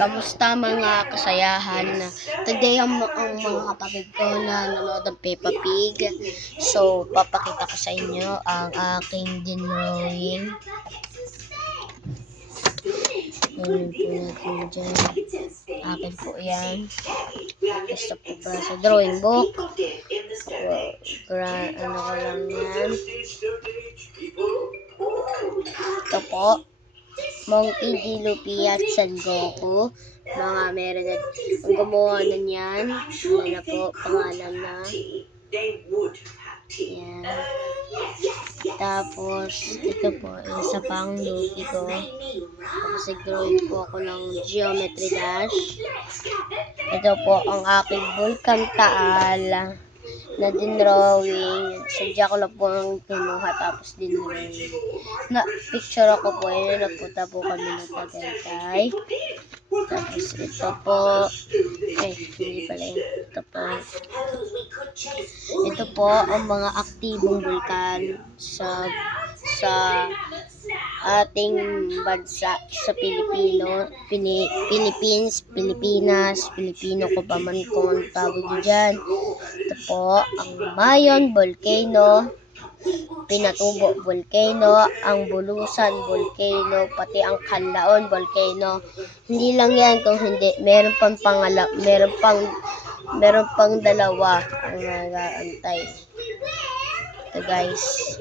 Kamusta mga kasayahan? Today ang mga kapatid ko na nanonood ng Peppa Pig. So, papakita ko sa inyo ang aking drawing. Kunin po natin dyan. Akin po yan. Gusto po para sa drawing book. Ano ko lang yan. Ito po. Monkey D. Luffy at Son Goku. Mga meron na ang gumawa na niyan. Yan na po, pangalan na. Yan. Tapos, ito po, isa pang Luffy ko. Tapos, nag-drawing po ako ng Geometry Dash. Ito po, ang aking Vulcan Taal na dinrawing. Sadya ko lang po ang kinuha tapos dinrawing. Na picture ako po, yun, napunta po kami ng Tagaytay. Tapos ito po, hindi pala yun. Ito po ang mga aktibong vulkan sa ating bansa sa Pilipinas, Pilipino ko pa man kung tawag nyo dyan. Ito po ang Mayon Volcano, Pinatubo Volcano, ang Bulusan Volcano, pati ang Canlaon Volcano. Hindi lang yan kung hindi, meron pang dalawa ang nag-aantay. Ito guys,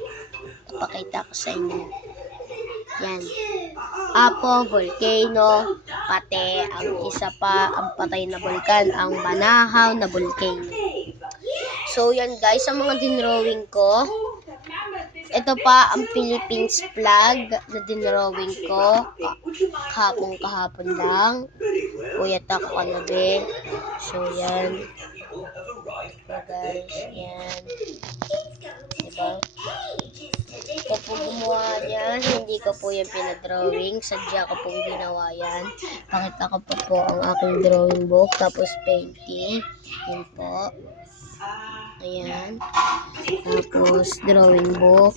ipakita ko sa inyo. Yan. Apo Volcano, pati ang isa pa, ang patay na vulkan, ang Banahaw na Volcano. So yan guys, ang mga dinrawing ko. Ito pa ang Philippines flag na dinrawing ko. Kahapon lang. Puyat ako kanabi. So yan. So guys, yan. Diba? Ito po gumawa niyan. Hindi ko po yan pinadrawing. Sadya ko pong ginawa yan. Pakita ko po ang aking drawing book. Tapos painting. Yan po. Ayan. Tapos drawing book.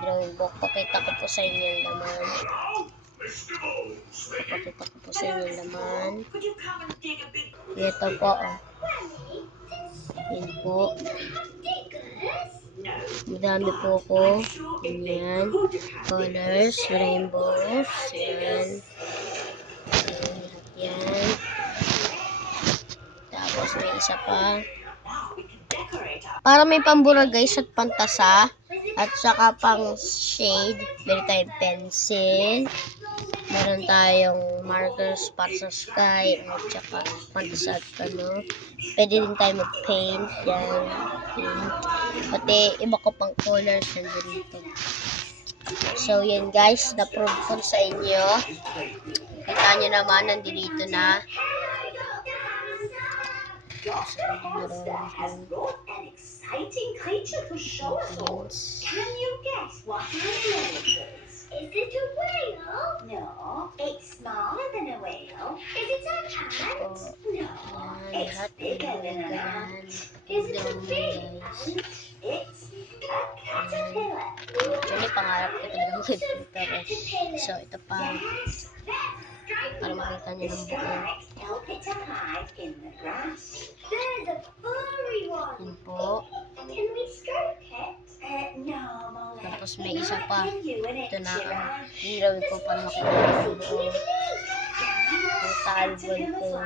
Drawing book. Pakita ko po sa inyo yung laman. Pakita ko po sa inyo yung laman. Ito po. Yan po. Madami po ko. Yan. Colors. Rainbows. Yan. Yan. Tapos may isa pa. Para may pambura guys at pantasa. At saka pang shade. Meron tayong pencil. Meron tayong markers para sa sky. At saka pantasa at ano. Pwede din tayo mag-paint. Yan. Pati iba ko pang colors nandito. So yan guys. Na-prove ko sa inyo. Kita nyo naman. Nandito na. has brought an exciting creature to show us all. Can you guess what animal it is? Is it a whale? No, it's smaller than a whale. Is it an ant? No, it's bigger than an ant. Is it a bee? It's a caterpillar. Actually, pangarap ko talaga mag-pero. So, ito pa. Para makita nyo ng buo. Help it to hide in the grass. There's a furry one. Yun po. Can we stroke it? No, Molly. Tapos may isa pa. Ito na ang dinrawing ko para makita nyo ng buo. Ang talbol ko.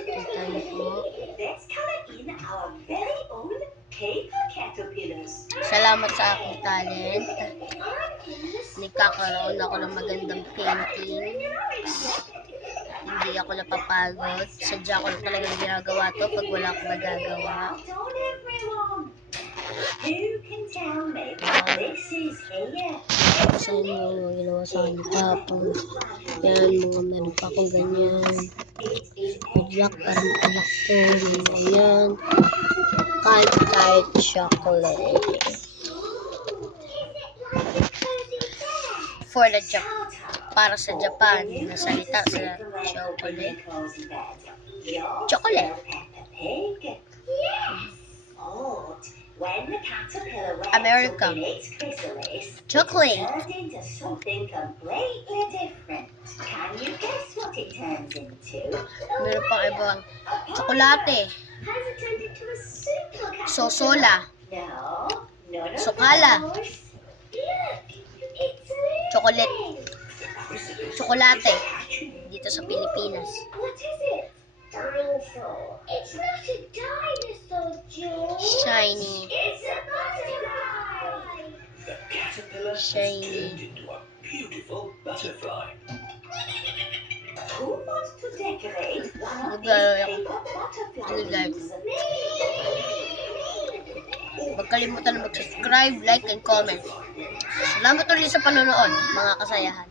Kita nyo po. Let's color in our very own paper caterpillars. Salamat sa aking talent. Nagkakaroon ako ng magandang painting. Hindi ako napapagod. Sadya ko lang talagang ginagawa to pag wala akong nagagawa. Kasi yung ginawa sa akin tapos yan, mga meron pa akong ganyan. Good luck, parang alak to. Ganyan. Kahit chocolate. For the Japan. Para sa Japan, nasalita sa chocolate. Chocolate. When the caterpillar wakes America. up in its chrysalis, Chocolate. it turns into something completely different. Can you guess what it turns into? Meron pang ibang tsokolate, Has it turned into a simple caterpillar? sosola, No, none of Sokala. those. Look, it's moving. Chocolate. Chrysalis Tsokolate. is hatching. dito sa Pilipinas. What is it? Dinosaur. It's not a dinosaur, George. Shiny. It's a butterfly. The caterpillar has Shiny. turned into a beautiful butterfly. Who wants to decorate one of these Naglalaro. paper butterfly Ano, guys? wings? Huwag kalimutan na mag-subscribe, like, and comment. Salamat ulit sa panonood, mga kasayahan.